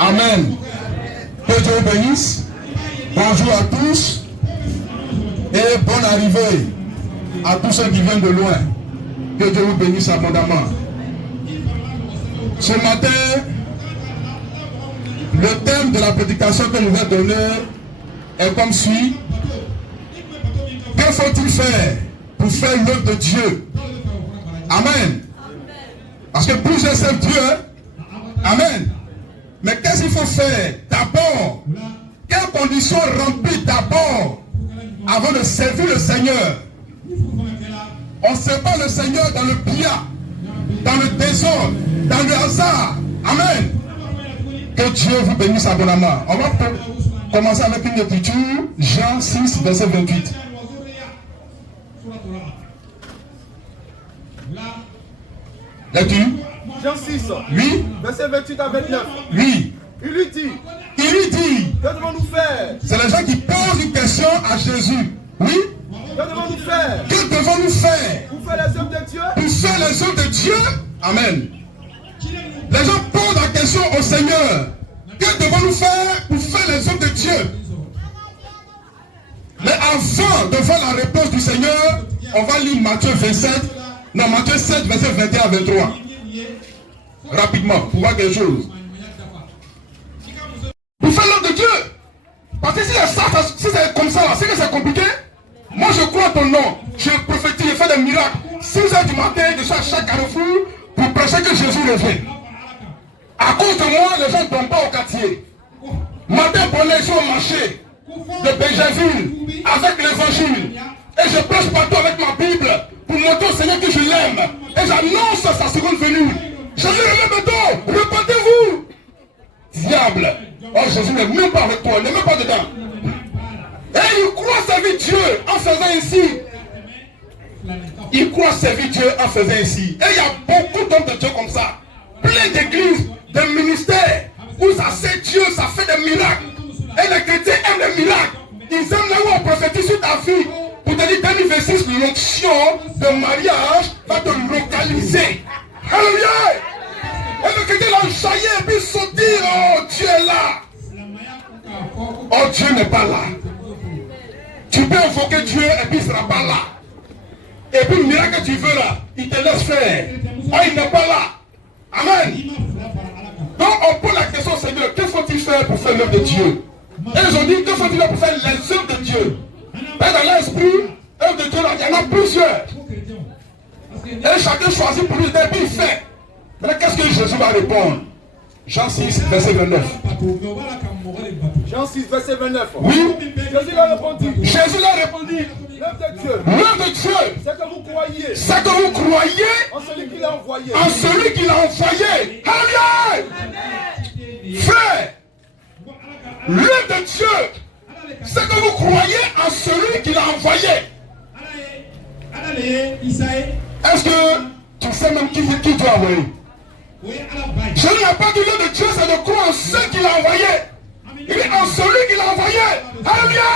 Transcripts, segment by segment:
Amen. Que Dieu vous bénisse. Bonjour à tous et bonne arrivée à tous ceux qui viennent de loin. Que Dieu vous bénisse abondamment. Ce matin, le thème de la prédication que nous va donner est comme suit. Que faut-il faire pour faire l'œuvre de Dieu? Amen. Parce que plusieurs servent Dieu. Amen. Mais qu'est-ce qu'il faut faire d'abord? Quelles conditions remplir d'abord avant de servir le Seigneur? On ne sert pas le Seigneur dans le pillard, dans le désordre, dans le hasard. Amen. Que Dieu vous bénisse abondamment. On va commencer avec une écriture, Jean 6, verset 28. Lecture. Jean 6, oui. Verset 28 à 29. Oui. Il lui dit, que devons-nous faire? C'est les gens qui posent une question à Jésus. Oui. Que devons-nous faire? Que devons-nous faire pour faire les œuvres de Dieu? Pour faire les œuvres de Dieu. Amen. Les gens posent la question au Seigneur. Que devons-nous faire pour faire les œuvres de Dieu? Mais avant de voir la réponse du Seigneur, on va lire Matthieu 27. Non, Matthieu 7, verset 21 à 23. Rapidement, pour voir quelque chose. Pour faire l'œuvre de Dieu. Parce que si c'est comme ça, c'est que c'est compliqué. Moi, je crois en ton nom. Je prophétise, je fais des miracles. 6h du matin, je suis à chaque carrefour pour prêcher que Jésus revient. À cause de moi, les gens ne tombent pas au quartier. Matin, prenez, ils sont au marché de Benjaville avec l'évangile. Et je prêche partout avec ma Bible pour montrer au Seigneur que je l'aime. Et j'annonce sa seconde venue. Jésus revient bientôt. Repentez-vous. Diable. Oh, Jésus n'est même pas avec toi. Il n'est même pas dedans. Et il croit servir Dieu en faisant ainsi. Il croit servir Dieu en faisant ainsi. Et il y a beaucoup d'hommes de Dieu comme ça. Plein d'églises, de ministères, où ça sait Dieu, ça fait des miracles. Et les chrétiens aiment les miracles. Ils aiment là où on prophétise sur ta vie. Pour te dire, 2026, l'onction de mariage va te localiser. Alléluia! Et le chrétien l'a jailli et puis se dire, oh Dieu est là. Oh Dieu n'est pas là. Tu peux invoquer Dieu et puis il ne sera pas là. Et puis le miracle que tu veux là, il te laisse faire. Oh, il n'est pas là. Amen. Donc on pose la question au Seigneur, que faut-il faire pour faire l'œuvre de Dieu? Et ils ont dit, que faut-il faire pour faire les œuvres de Dieu? Et dans l'esprit, œuvre de Dieu, il y en a plusieurs. Et chacun choisit pour lui, et puis il fait. Mais qu'est-ce que Jésus va répondre? Jean 6, verset 29. Jean 6, verset 29. Oui. Jésus leur répondit. Jésus leur répondit. L'œuvre de Dieu. L'œuvre de Dieu. C'est que vous croyez. C'est que vous croyez. En celui qui l'a envoyé. En celui qui l'a envoyé. Alléluia. Frère. L'œuvre de Dieu. C'est que vous croyez en celui qui l'a envoyé. Est-ce que tu sais même qui tu as envoyé? Je n'ai pas dit l'œuvre de Dieu, c'est de croire en ceux qui l'a envoyé. Il est en celui qui l'a envoyé. Alléluia.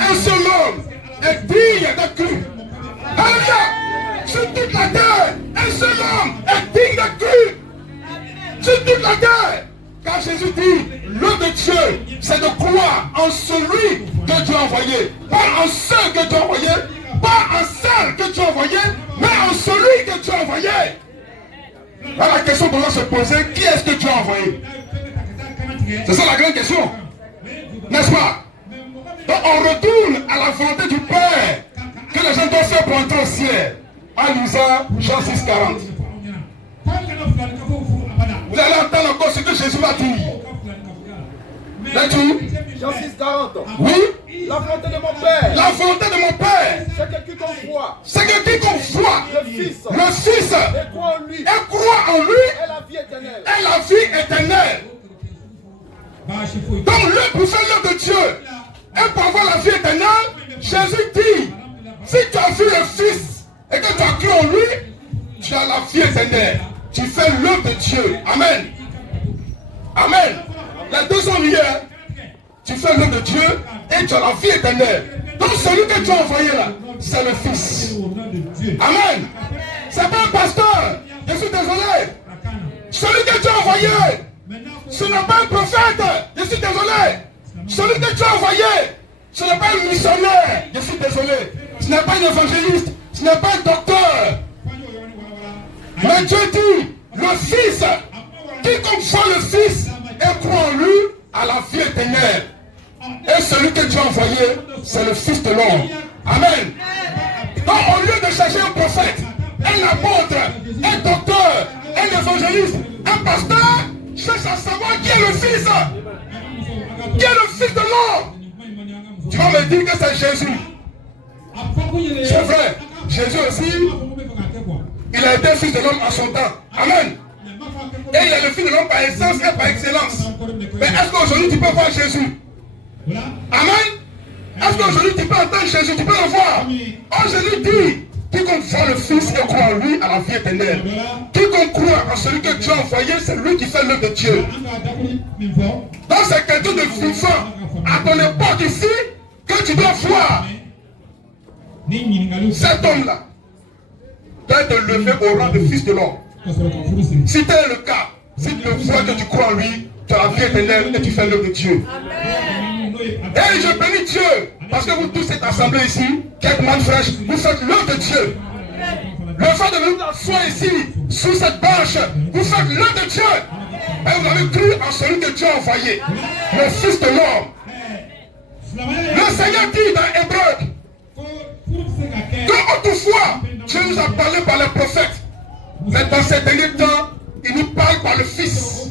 Un seul homme est digne d'être cru. Alléluia. Sur toute la terre, un seul homme est digne d'être cru. Sur toute la terre. Car Jésus dit, l'œuvre de Dieu, c'est de croire en celui que Dieu a envoyé. Pas en ceux que Dieu a envoyé, pas en celle que Dieu a envoyé, mais en celui que Dieu a envoyé. Là, la question qu'on va se poser, qui est-ce que Dieu a envoyé? C'est ça la grande question. N'est-ce pas? Donc on retourne à la volonté du Père que les gens doivent faire pour entrer au ciel. En lisant Jean 6, 40. Vous allez entendre encore ce que Jésus va dire. Lecture. Jean 6, 40. Oui. La volonté de mon Père. La volonté de mon Père. C'est que quiconque voit. C'est que quiconque voit. Le Fils. Le Fils. Et croit en lui. Et croit en lui. Et la vie éternelle. Et la vie éternelle. Donc le pour faire l'œuvre de Dieu et pour avoir la vie éternelle, Jésus dit, si tu as vu le Fils et que tu as cru en lui, tu as la vie éternelle. Tu fais l'œuvre de Dieu. Amen. Amen. Les deux sont liés. Tu fais l'œuvre de Dieu et tu as la vie éternelle. Donc celui que tu as envoyé là, c'est le Fils. Amen. C'est pas un pasteur. Je suis désolé. Celui que tu as envoyé, ce n'est pas un prophète. Je suis désolé. Celui que tu as envoyé, ce n'est pas un missionnaire. Je suis désolé. Ce n'est pas un évangéliste. Ce n'est pas un docteur. Mais Dieu dit, le Fils, quiconque voit le Fils et croit en lui, a la vie éternelle. Et celui que Dieu a envoyé, c'est le Fils de l'homme. Amen. Donc au lieu de chercher un prophète, un apôtre, un docteur, un évangéliste, un pasteur, cherche à savoir qui est le Fils. Qui est le Fils de l'homme. Tu vas me dire que c'est Jésus. C'est vrai. Jésus aussi, il a été Fils de l'homme en son temps. Amen. Et il est le Fils de l'homme par essence et par excellence. Mais est-ce qu'aujourd'hui tu peux voir Jésus? Amen. Est-ce qu'aujourd'hui tu peux entendre Jésus? Tu peux le voir. Oh, Jésus dit, quiconque voit le Fils et croit en lui à la vie éternelle. Quiconque croit en celui que Dieu a envoyé, c'est lui qui fait l'œuvre de Dieu. Donc c'est quelqu'un de vivant à ton époque ici que tu dois voir. Cet homme-là doit être levé au rang de Fils de l'homme. Si tel est le cas, si tu le vois que tu crois en lui, tu as la vie éternelle et tu fais l'œuvre de Dieu. Et je bénis Dieu, parce que vous tous cette assemblée ici, quelques mois fraîches, vous faites l'œuvre de Dieu. Le fait de venir soit ici, sous cette branche, vous faites l'œuvre de Dieu. Et vous avez cru en celui que Dieu a envoyé, le Fils de l'homme. Le Seigneur dit dans Hébreu que autrefois, Dieu nous a parlé par les prophètes. Mais dans ces derniers temps, il nous parle par le Fils.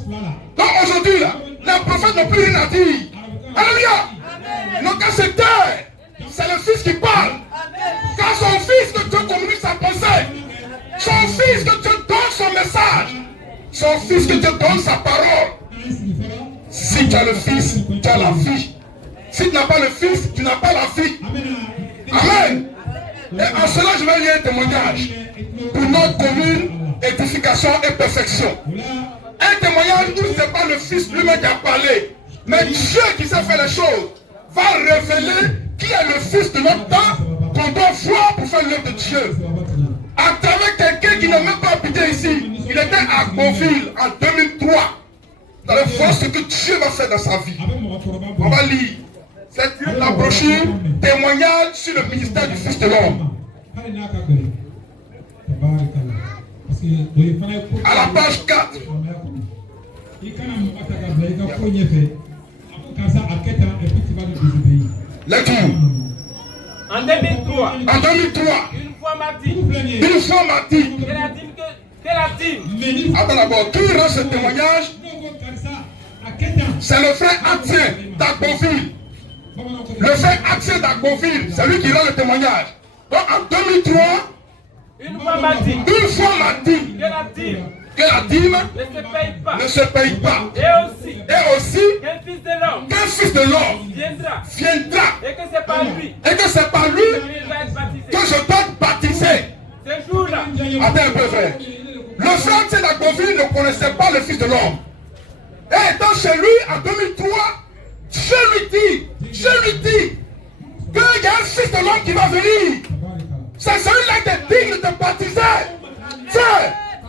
Donc aujourd'hui, là, les prophètes n'ont plus rien à dire. Alléluia. Donc quand c'est terre, c'est le Fils qui parle. Quand son Fils que Dieu communique sa pensée, son Fils que Dieu donne son message, son Fils que Dieu donne sa parole. Si tu as le Fils, tu as la vie. Si tu n'as pas le Fils, tu n'as pas la vie. Amen. Et en cela, je vais lier un témoignage pour notre commune, édification et perfection. Un témoignage où ce n'est pas le Fils lui-même qui a parlé, mais Dieu qui sait faire les choses va révéler qui est le Fils de notre temps qu'on doit voir pour faire l'œuvre de Dieu. À travers quelqu'un qui n'a même pas habité ici. Il était à Beauville en 2003. Dans le voir ce que Dieu va faire dans sa vie. On va lire. C'est la brochure témoignage sur le ministère du Fils de l'homme. À la page 4. Lecture. En 2003. En 2003. Une fois m'a dit. Une fois m'a dit. Quelle a dit? Attends d'abord, qui rend ce témoignage? C'est le frère Aktien d'Agboville. Le frère Aktien d'Agboville, c'est lui qui rend le témoignage. Donc en 2003, une fois m'a dit. Une fois m'a dit. Que la dîme ne se paye pas. Et aussi qu'un fils de l'homme viendra. Et que c'est par lui. Et que c'est par lui que je dois être baptisé. Ce jour-là. Attends un peu, frère. Le frère Aktien d'Agboville ne connaissait pas le Fils de l'homme. Et étant chez lui en 2003, je lui dis qu'il y a un Fils de l'homme qui va venir. C'est celui-là qui est digne de te baptiser.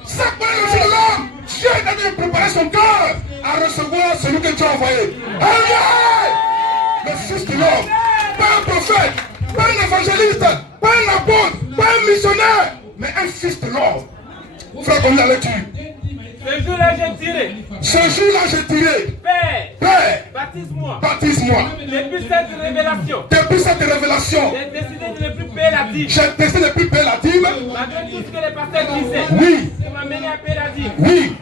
C'est pour le Fils de l'homme. Dieu est en train de préparer son cœur à recevoir celui que tu as envoyé. Alléluia! Le Fils de l'homme. Pas un prophète, pas un évangéliste, pas un apôtre, pas un missionnaire, mais un Fils de l'homme. Frère, comme la lecture. Ce jour-là, j'ai tiré. Ce jour-là, j'ai tiré. Père, baptise-moi. Baptise-moi. Depuis cette révélation, j'ai décidé de ne plus payer la dîme. Malgré tout ce que les pasteurs disaient. Oui. Tu m'as mené à payer la dîme. Oui.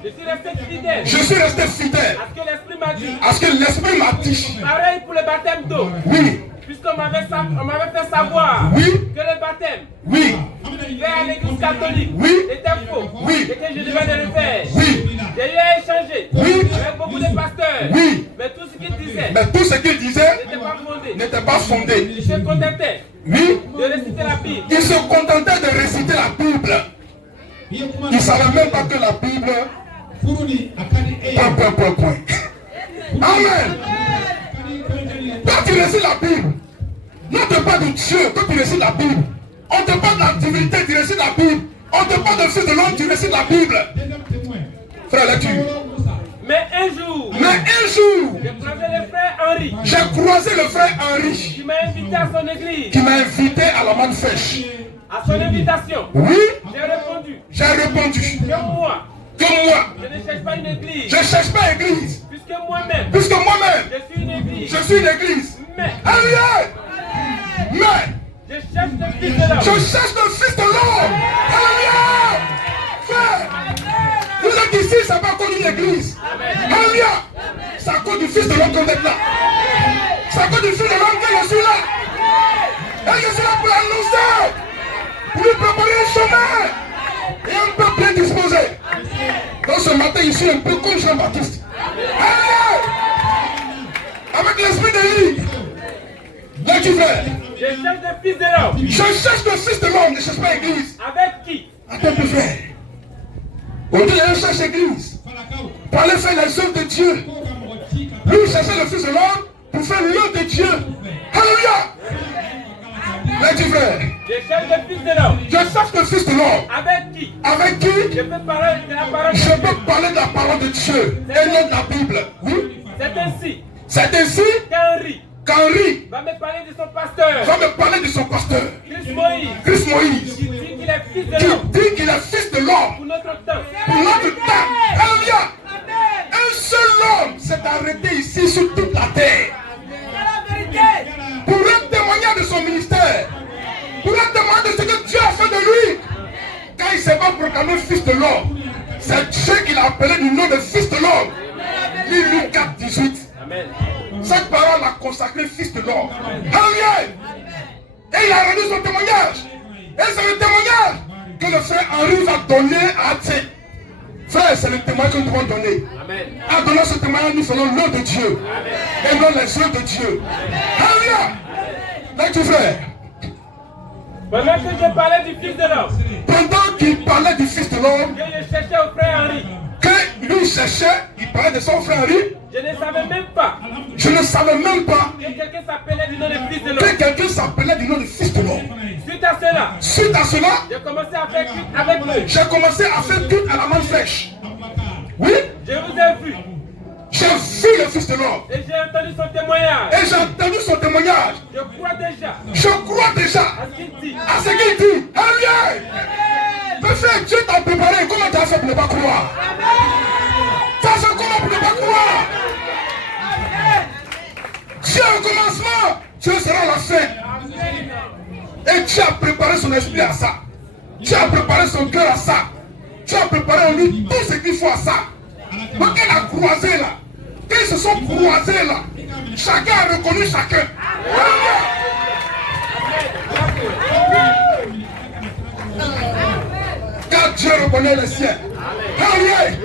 Je suis resté fidèle. À ce que l'Esprit m'a dit. À ce que l'Esprit m'a dit. Pareil pour le baptême d'eau. Oui. Puisqu'on m'avait fait savoir oui. que le baptême oui. fait à l'église catholique oui. était faux oui. et que je devais le faire. Oui. J'ai eu à échanger oui. avec beaucoup de pasteurs. Oui. Mais tout ce qu'ils disaient n'était pas fondé. Ils se contentaient oui. de réciter la Bible. Ils se contentaient de réciter la Bible. Ils ne savaient même pas que la Bible. Point. Amen. Quand tu récites la Bible, non te parle de Dieu, quand tu récites la Bible, on te parle de la divinité, tu récites la Bible, on te parle de Fils de l'homme, tu récites la Bible. Frère, lecture. Mais un jour, j'ai croisé le frère Henri. croisé le frère Henri Qui m'a invité à son église. qui m'a invité à la manne fraîche. À son invitation. Oui, J'ai répondu. Comme moi, Je ne cherche pas une église. je ne cherche pas église. Puisque moi-même, Puisque moi-même, je suis une église. je suis une église. Mais Alléluia. Mais je cherche le Fils de l'homme. je cherche le Fils de l'homme. Alléluia. Frère, vous êtes ici, c'est pas à cause d'une église. Alléluia. C'est à cause du Fils de l'homme que vous êtes là. C'est à cause du Fils de l'homme que je suis là. Et je suis là pour l'annoncer. Pour lui préparer un chemin. Et un peu bien disposé. Donc ce matin, je suis un peu comme Jean-Baptiste. Alléluia. Avec l'esprit d'Élie. Là tu fais. Je cherche le Fils de l'homme. Je cherche le Fils de l'homme, ne cherche pas l'église. Avec qui? Attends un peu frère. Aujourd'hui, il cherche l'église. Pour aller faire les œuvres de Dieu. Lui, il cherchait le Fils de l'homme pour faire l'œuvre de Dieu. Alléluia. Là tu fais. Je cherche le Fils de l'homme. Je cherche le Fils de l'homme. Avec qui? Avec qui? Je peux parler de la parole de Je Dieu. peux parler de la parole de Dieu et non de la Bible. Oui. C'est ainsi C'est ainsi qu'Henri va me parler de son pasteur. va me parler de son pasteur, Christ Moïse. Christ Moïse, Qui dit qu'il est Fils de qui l'homme. dit qu'il est Fils de l'homme Pour notre temps. pour notre temps. Alléluia. Un seul homme s'est arrêté ici sur toute la terre pour un témoignage de son ministère, pour un témoignage de ce que Dieu a fait de lui. Quand il s'est pas proclamé Fils de l'homme, c'est Dieu qui l'a appelé du nom de Fils de l'homme. Luc 4, 18. Amen. Cette parole a consacré Fils de l'homme. Alléluia. Et il a rendu son témoignage. Et c'est le témoignage que le frère Henri va donner à Dieu. Frère, c'est le témoignage que nous devons donner. Amen. En donnant ce témoignage, nous faisons l'œuvre de Dieu. Et non les œuvres de Dieu. Alléluia. Là tu frère. Pendant que je parlais du Fils de l'homme, Pendant qu'il parlait du Fils de l'homme, que je cherchais au frère Henri, que lui cherchait, il parlait de son frère Henri. je ne savais même pas Je ne savais même pas que quelqu'un s'appelait du nom de Fils de que l'homme. quelqu'un s'appelait du nom de Fils de l'homme. Suite à cela, Suite à cela, j'ai commencé à faire culte avec eux. j'ai commencé à faire culte à la main fraîche. Oui, Je vous ai vu j'ai vu le Fils de l'homme. et j'ai entendu son témoignage. Et j'ai entendu son témoignage. Je crois déjà Je crois déjà à ce qu'il dit. à ce qu'il dit. Alléluia. Mais frère, Dieu t'a préparé. Comment tu as fait pour ne pas croire? Tu as fait comment pour ne pas croire? Dieu au commencement, Dieu sera la fin. Et Dieu a préparé son esprit à ça. Dieu a préparé son cœur à ça. Dieu a préparé en lui tout ce qu'il faut à ça. Donc il a croisé là. Ils se sont croisés là. Chacun a reconnu chacun. Alléluia. Quand Dieu reconnaît les siens. Alléluia.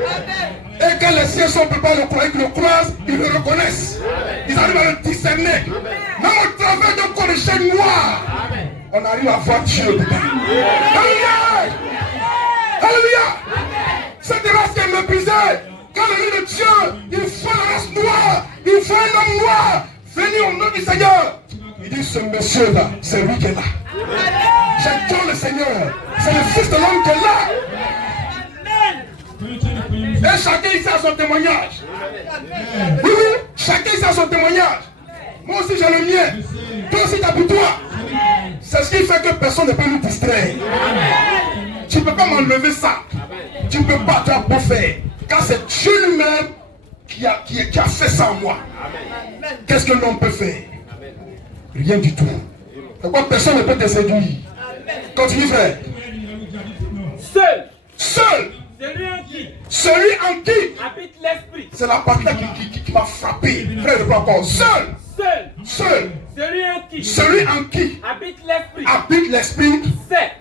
Et quand les siens sont préparés, qu'ils le croisent, ils le reconnaissent. Ils arrivent à le discerner. Même au travers d'un corps de chaîne noire, on arrive à voir Dieu dedans. Alléluia. Alléluia. Cette race qui est méprisée, quand le lit de Dieu, il faut la race noire, il faut un homme noir, venir au nom du Seigneur. Il dit, ce monsieur-là, c'est lui qui est là. J'adore le Seigneur. C'est le Fils de l'homme qui est là. Et chacun ici a son témoignage. Oui, oui, chacun ici a son témoignage. Moi aussi j'ai le mien. Toi aussi t'as pour toi. C'est ce qui fait que personne ne peut nous distraire. Tu ne peux pas m'enlever ça. Tu ne peux pas, tu as beau faire. Car c'est Dieu lui-même qui a fait ça en moi. Qu'est-ce que l'homme peut faire? Rien du tout. Pourquoi personne ne peut te séduire? Continue frère. Seul. Celui en qui habite l'esprit. C'est la partie là qui m'a frappé. Frère, je pas encore. Seul. Celui en qui habite l'esprit.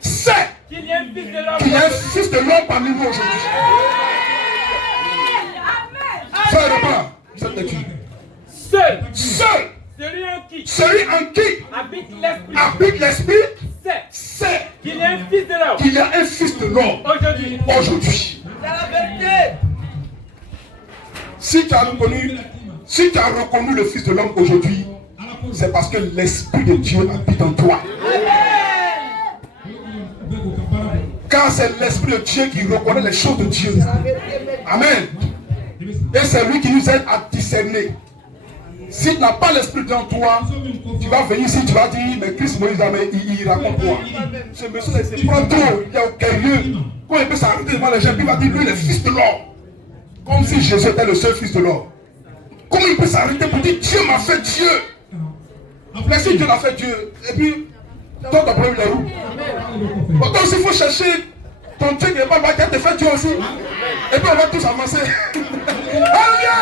C'est qu'il y a un Fils de l'homme. qu'il y a un Fils de l'homme parmi nous aujourd'hui. Frère, je pas. Cette lecture. Seul. Celui en qui habite l'esprit. C'est qu'il y a un Fils de l'homme. qu'il y a un Fils de l'homme aujourd'hui. C'est la vérité. Si tu as reconnu le Fils de l'homme aujourd'hui, c'est parce que l'Esprit de Dieu habite en toi. Car c'est l'Esprit de Dieu qui reconnaît les choses de Dieu. Amen. Et c'est lui qui nous aide à discerner. Si tu n'as pas l'esprit en toi, tu vas venir ici, tu vas dire, mais Christ Moïse, mais il raconte quoi? Ce monsieur là, c'est prend trop, il n'y a aucun lieu. Quand il peut s'arrêter devant les gens, il va dire, lui, il est fils de l'homme. Comme si Jésus était le seul fils de l'homme. Comment il peut s'arrêter pour dire, Dieu m'a fait Dieu? Mais si Dieu l'a fait Dieu, et puis, toi, ton problème, il est où? Donc, il faut chercher ton Dieu qui n'est pas bâti, te fait Dieu aussi. Et puis, on va tous avancer. Alléluia!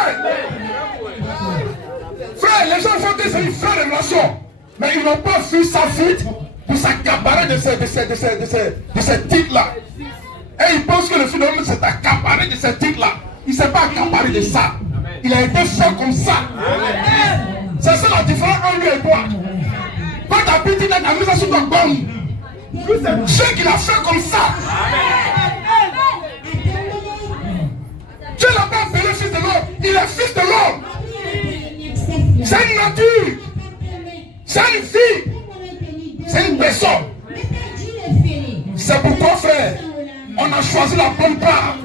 Frère, les gens font que c'est une vraie révélation. Mais ils n'ont pas vu ça vite pour s'accaparer de ces titres-là. Et ils pensent que le Fils de l'homme s'est accaparé de ces titres-là. Il ne s'est pas accaparé de ça. Il a été fait comme ça. C'est ça la différence entre lui et toi. Quand ta petite a mis ça sur ton gomme, c'est qu'il a fait comme ça. Dieu n'a pas appelé fils de l'homme. Il est fils de l'homme. C'est une nature. C'est une fille. C'est une personne. C'est pourquoi, frère, on a choisi la bonne part.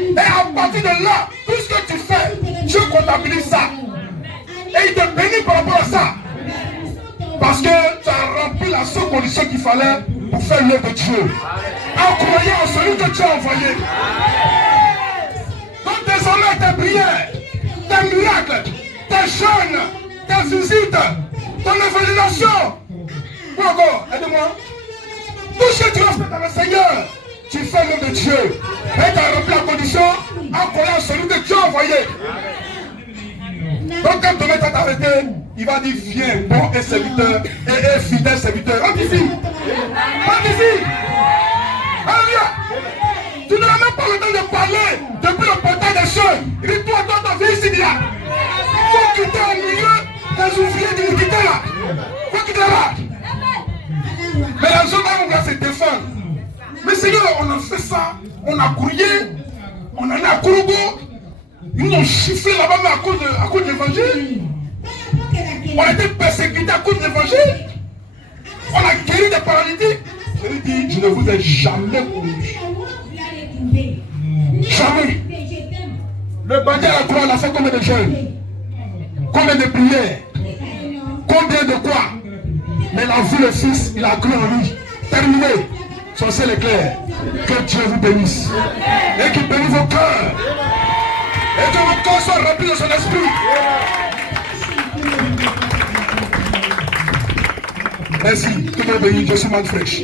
Et à partir de là, tout ce que tu fais, Dieu comptabilise ça. Et il te bénit par rapport à ça. Parce que tu as rempli la seule condition qu'il fallait pour faire l'œuvre de Dieu. En croyant en celui que Dieu a envoyé. Donc désormais tes prières, tes miracles, tes jeûnes, tes visites, ton évaluation. Ou encore, aide-moi. Tout ce que tu as fait dans le Seigneur, tu fais l'œuvre de Dieu. Et tu as rempli la condition en croyant en celui que Dieu a envoyé. Donc quand demain tu as arrêté, il va dire viens, bon et serviteur, et fidèle serviteur. Rentre ici. Rentre ici. Alléluia. Tu n'as même pas le temps de parler depuis le portail des cieux. Il dit toi, viens ici, là. Il faut quitter au milieu des ouvriers du quitter là. Il faut quitter là. Mais les hommes vont vouloir se défendre. Mais Seigneur, on a fait ça, on a courrié, on en est à Kourougo. Ils nous ont chiffré là-bas, mais à cause de l'évangile. On a été persécutés à cause de l'évangile. On a guéri des paralytiques. Je lui dis, je ne vous ai jamais connu. Jamais. Le bandit à la croix, on a fait combien de jeûnes? Combien de prières? Combien de quoi? Mais il a vu le Fils, il a cru en lui. Terminé. Son ciel est clair. Que Dieu vous bénisse. Et qu'il bénisse vos cœurs. Et que vos cœurs soient remplis de son esprit. Merci. Tout le monde béni. Je suis mal fraîche.